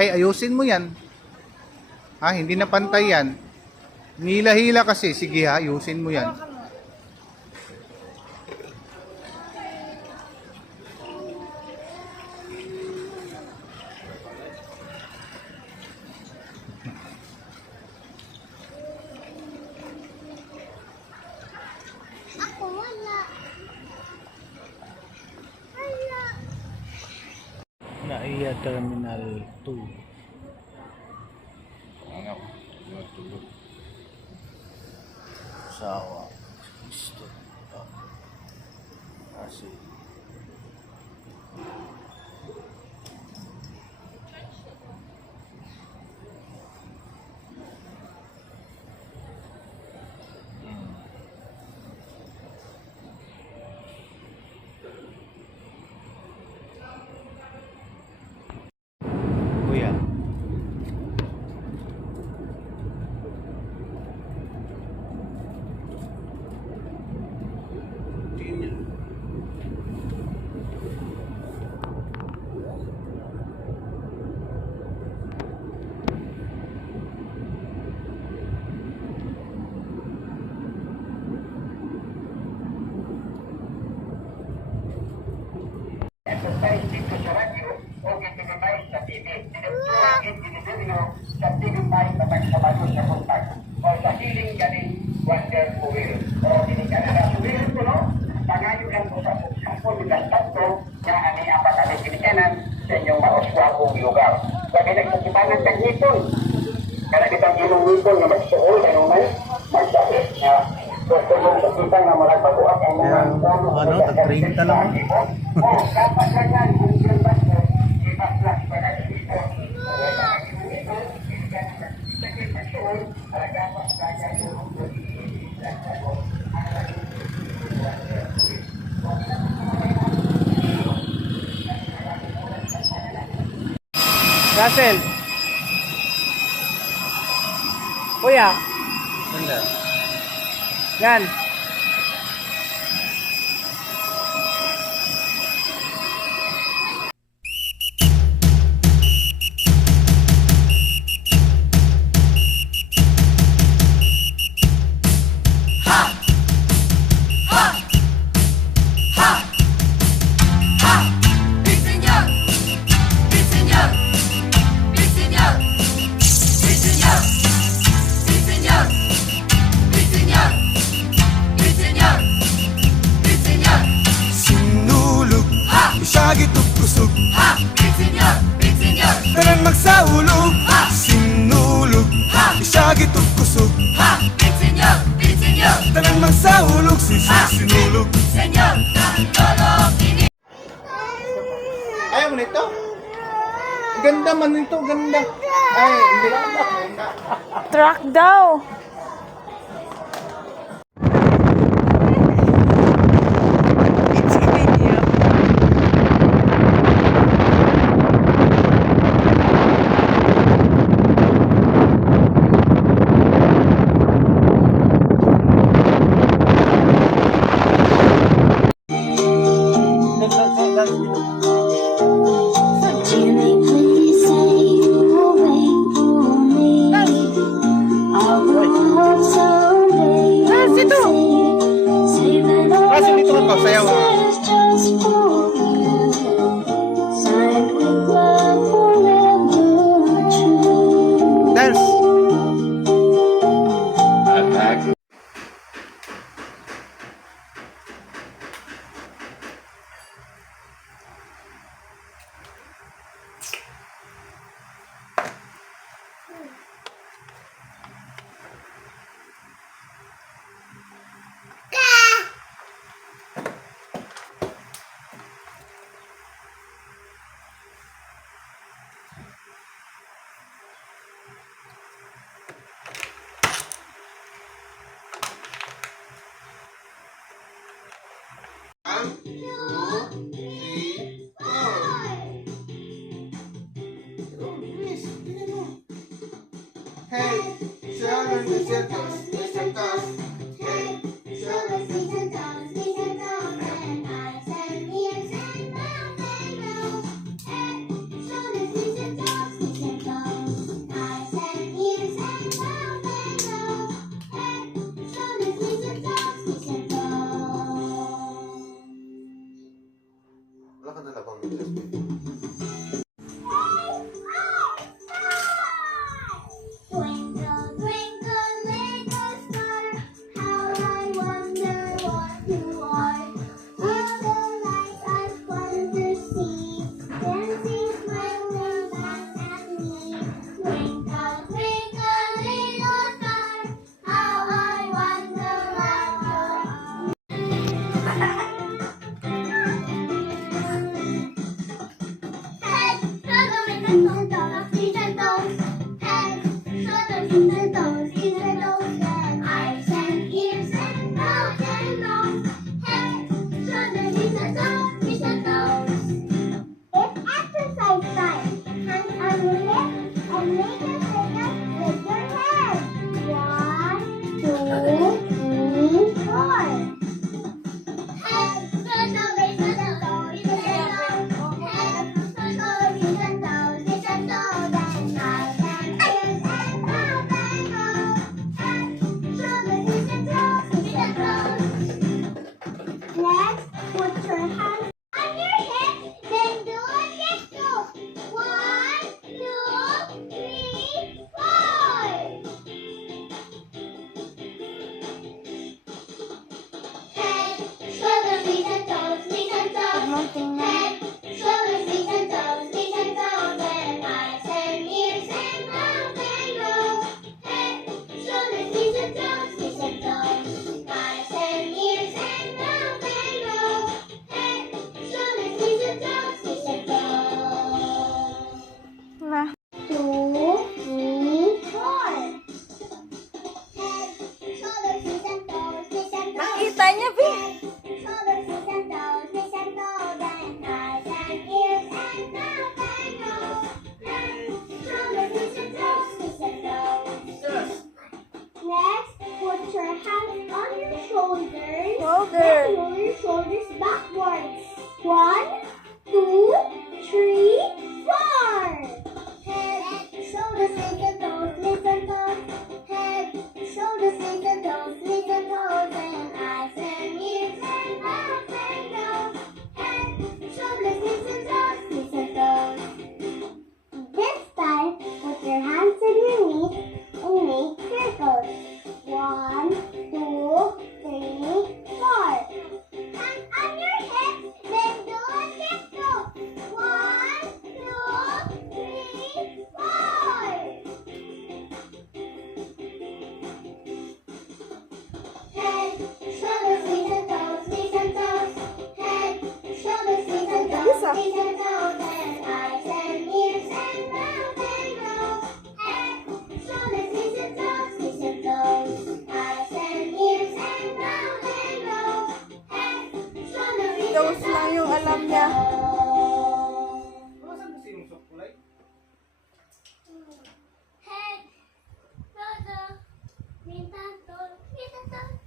Ay, ayusin mo yan. Ha, hindi na pantay yan. Nila-hila kasi. Sige ha, ayusin mo yan. Ako wala. Wala. Naiya Terminal 2. Ano? Matulog. Sawa. Gusto. Kasi. Kuya. Exercise dito sa radyo o itinimay sa TV. Dinagturan individuo sa tinimay na pagsabalo sa kontak o sa hiling galing wonder wheel. O dinigan na sa wheel ko, no? Pangayo lang po sa sampol ng tatlo na ani ang pagkakit kinikanan sa inyong mauswapong lugar. Sabi nagsakibangan ng ngipon. Kaya kitang ginong-ngipon na magsuol, ano may magsakit na gusto mong sakita na malagpakuak ang mga Ano, nag-30 lang. Oh, dapat ganyan kung yung baso, i-backflash pa na dito. Russell. Kuya, Ganda. yan. Sinulog, isagit ug kusog. Tanan magsaulog. Sinulog, isagit ug kusog. Tanan magsaulog, sinulog. Ayaw mo nito? Ganda man nito, ganda. Ay, hindi lang ganda. Truck daw. Jimmy, please say you will wait for me. I will hope someday you will say that all Kasi dito ka sayaw nga. is just for you. Signed with love forever true. Dance. Hey, children, listen to us, listen to us. Hey, children, listen to us, listen to us. And I said, yes, and now they will. Hey, children, listen to us, listen Twinkle, twinkle, little star, how I wonder what you are. All the lights I've come to see, dancing, smiling back at me. Twinkle, twinkle, little star, how I wonder what you are. Head, shoulders, and toes, and toes. Head, shoulders, and toes, and toes. And eyes and ears and mouth and nose. Head, shoulders, and toes, and toes. It's exercise time. Hands on your hips and make a circle with your head. 1, 2, 3, 4. Head, shoulders, and toes, and toes. Head, shoulders, and toes, and toes. And eyes and ears and mouth and nose. Head, shoulders, and toes, and toes. Next, put your hands on your hips, then do a disco. 1, 2, 3, 4. Head, shoulders, knees and toes, knees and toes. Head, shoulders, knees and toes, knees and toes. And eyes and ears and mouth and nose. Head, shoulders, knees and toes, knees and toes. Eyes and ears and mouth and nose. Head, shoulders, knees and toes, knees and toes. Na. 2, 3, 4. Head, shoulders, knees and toes, knees and toes. Nakita niya, Bi. Shoulders, knees and toes, knees and toes. And eyes and ears and mouth and nose. Head, shoulders, knees and toes, knees and toes. Next, put your hands on your shoulders. Shoulder. And roll your shoulders backwards. 1, 2, 3, 4. Head, shoulders, knees and toes, knees and toes. Head, shoulders, knees and toes, knees and toes. And eyes and ears and mouth and nose. Head, shoulders, knees and toes, knees and toes. This time, put your hands on your knees and make circles. 1, 2, 3, 4. Hands on your hips, then do a disco. 1, 2, 3, 4. Head, shoulders, knees and toes, knees and toes. Head, shoulders, knees and toes, knees and toes. And eyes and ears and mouth and nose. Head, shoulders, knees and toes, knees and toes. Eyes and ears and mouth and nose. Head, shoulders, knees and Those lang yung alam niya. Head, shoulders, knees and toes, knees and toes.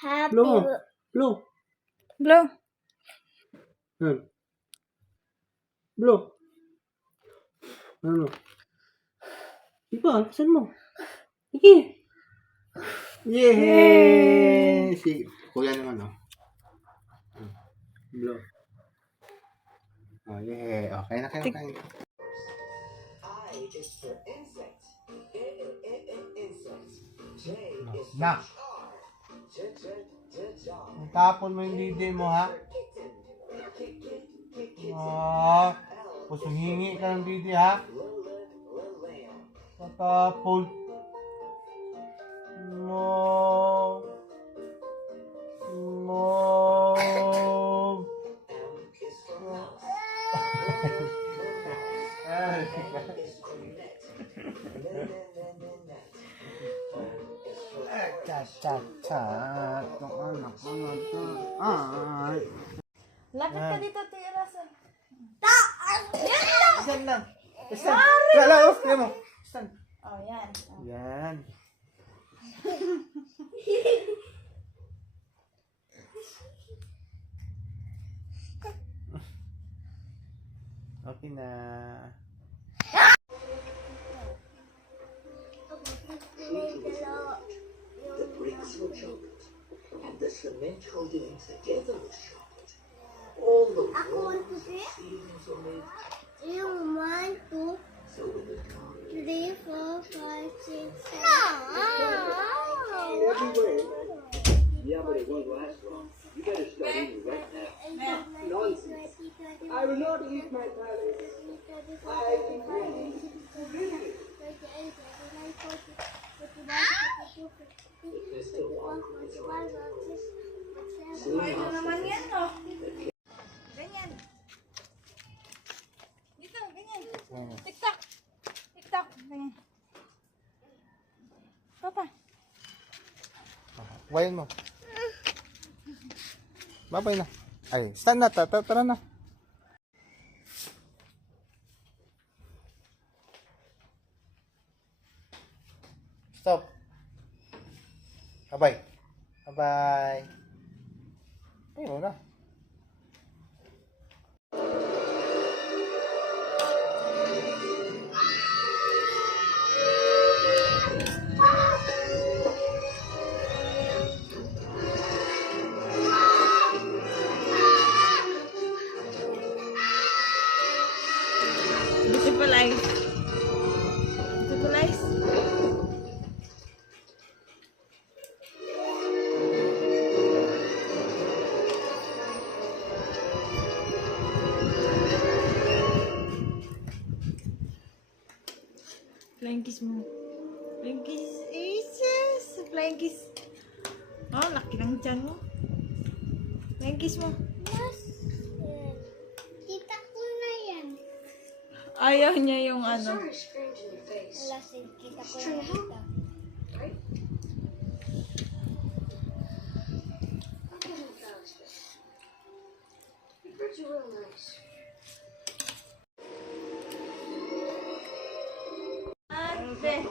Happy Blue. Blue. Blue. Blue. Ano? Iba, saan mo? Sige. Yay! Si kuya naman, oh. Blue. Oh, yeah. Okay na kayo, kayo. I is for insect. Insect. J is for Na. jar. Jar. Tapon mo yung didi mo, ha? Kitten. Kitten. Ah, pusuhingi ka ng didi, ha? Lamb. Tatapon mo. M is for mouse. Ay, Is for net. Net. O is for chat. Itong anak ko na to. Ay. Lakad ka dito, Tira. Stand lang. Stand. Wala, oh. Tignan mo. Stand. Oh, yan. Yan. Ready na. The bricks were chocolate, and the cement holding it together was chocolate. All the walls and ceilings were made Yung 1, 2, so when the car 3, 4, 5, 6, 7. Yeah, but it won't last long. You better start eating right now. Nonsense. I will not eat my palace. I eat my There's still one Ano naman yan, no? Ganyan. Dito, ganyan. Tiktak. Tiktak. Ganyan. Papa. Wayan mo. Babay na. Ay, stand na. Tara na. Stop. Bye-bye. Bye-bye. Ayun na. Visualize. Visualize. Flying kiss mo. Flying kiss. Jesus! Flying kiss. Oh, laki ng tiyan mo. Flying kiss mo. Tita ko na yan. Ayaw niya yung ano. Wala si kita ko na kita. Ate. 2,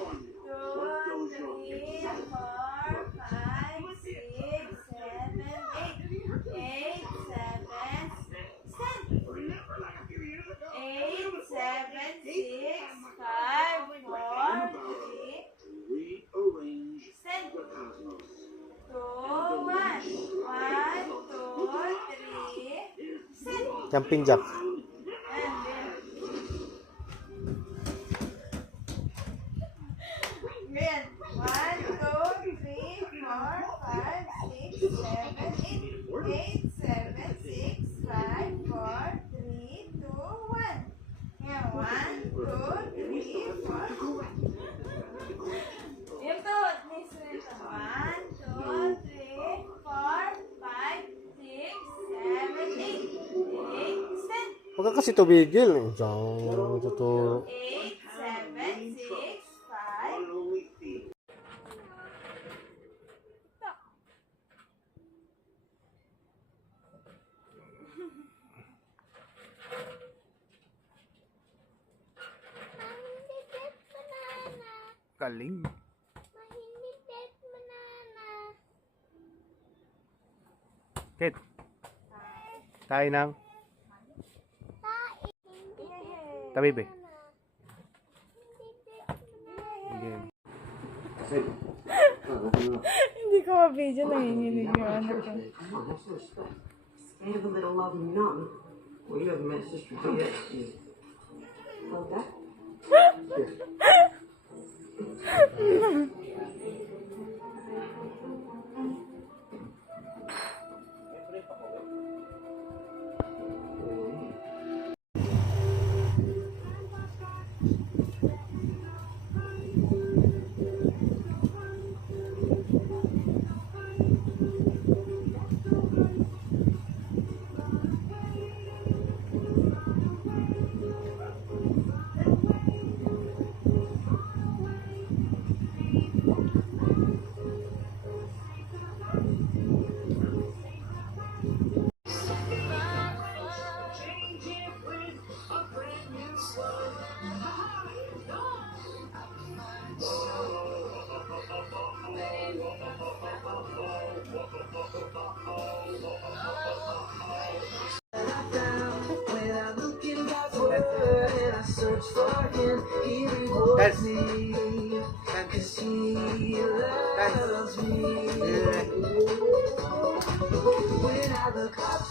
3, 4, 5, 6, 7, 8. 8, 7, 6, 5, 4, 3, 2, 1. 1, 2, 3, 4, 5, 6, 7, 8, 8, 7, 6, 5, 4, 3, 2, 1. Jumping jack. Ganyan. 1, 2, 3, 4, 5, 6, 7, 8. 8, 7, 6, 5, 4, 3, 2, 1. Ngayon, 1, 2, 3, 4. Yung to, next na ito. 1, 2, 3, 4, 5, 6, 7, 8. 8, stand. Huwag ka kasi tumigil. Diyan, tuturo. 8, 7, 6, 5. Mahindipit banana. Galing. Mahindipit banana. Kit. Tayo ng tabi, be. Game. Hindi ko ma-video, nanginginig yung ano ko. Scared of a little loving nun. Well, you haven't met Sister T yet. Love that? 'cause he loves me. When I look up,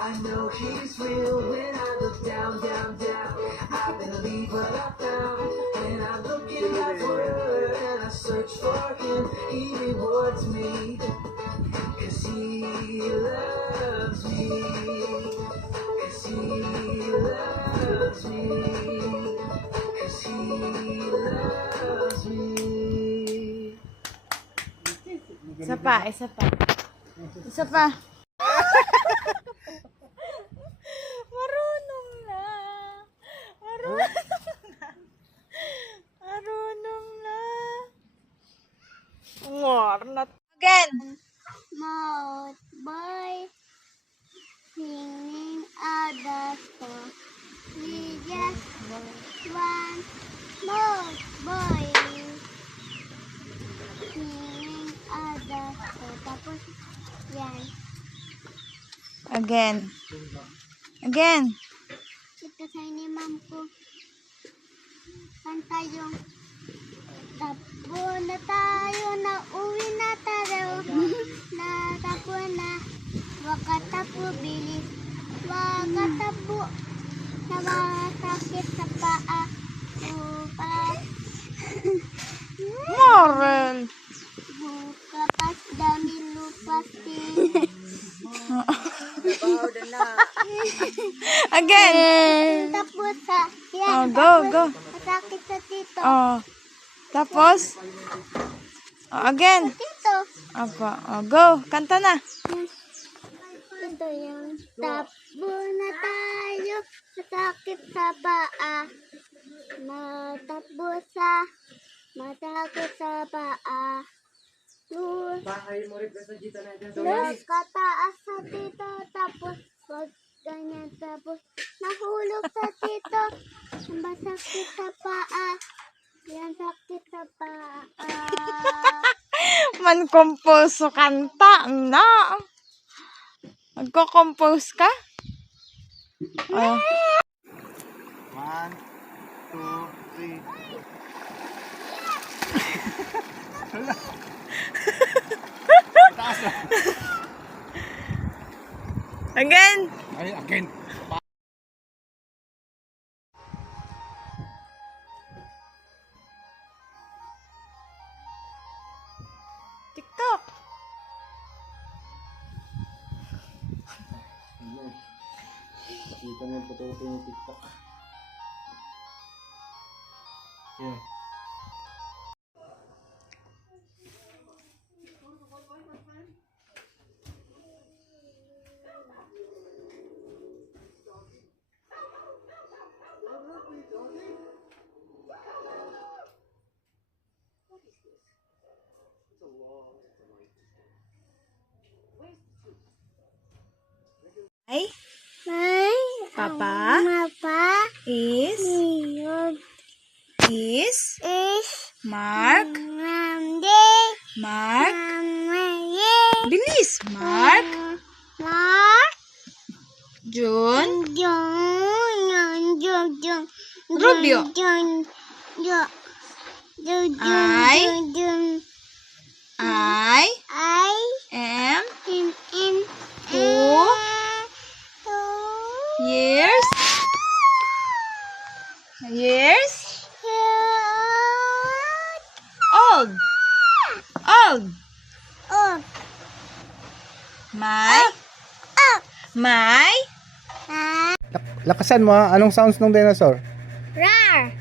I know he's real. When I look down, I believe what I found. When I look in that word and I search for him, he rewards me. 'Cause he loves me. 'Cause he loves me. 'Cause he loves me. Isa pa. Marunong na. Again. Moth boy singing at the store. We just want moth boy singing at the store. Tapos yan. Again. Ito sa ni ma'am ko. Kanta yung tapo na tayo, na uwi na tayo. Natapo na, wakatapo bilis. Wakatapo, nawasakit sa paa. Bukas, Moral. bukas dami lupas din. Again. Tapos sa, yan. Oh, go. Masakit sa tito. Oh. Tapos. Oh, again. Tito. Apa. Oh, go. Kanta na. Ito yung tapo na tayo, masakit sa paa. Masakit sa paa. Los kataas sa tito, tapos wag ganyan, tapos nahulog sa tito. Masakit sa paa. Yan, sakit sa paa. Man-compose kanta na. Magko-compose ka? Oh. 1, 2, 3. Again. Ay, again. TikTok. Kita mo yung photo yung TikTok. Yeah. Ay, May Papa Papa is is Mark. Monday. Mark. Monday. Bilis. Mark. Mark. June. June. Rubio. I am 2 years old. My Lakasan mo ha. Anong sounds ng dinosaur? Rar.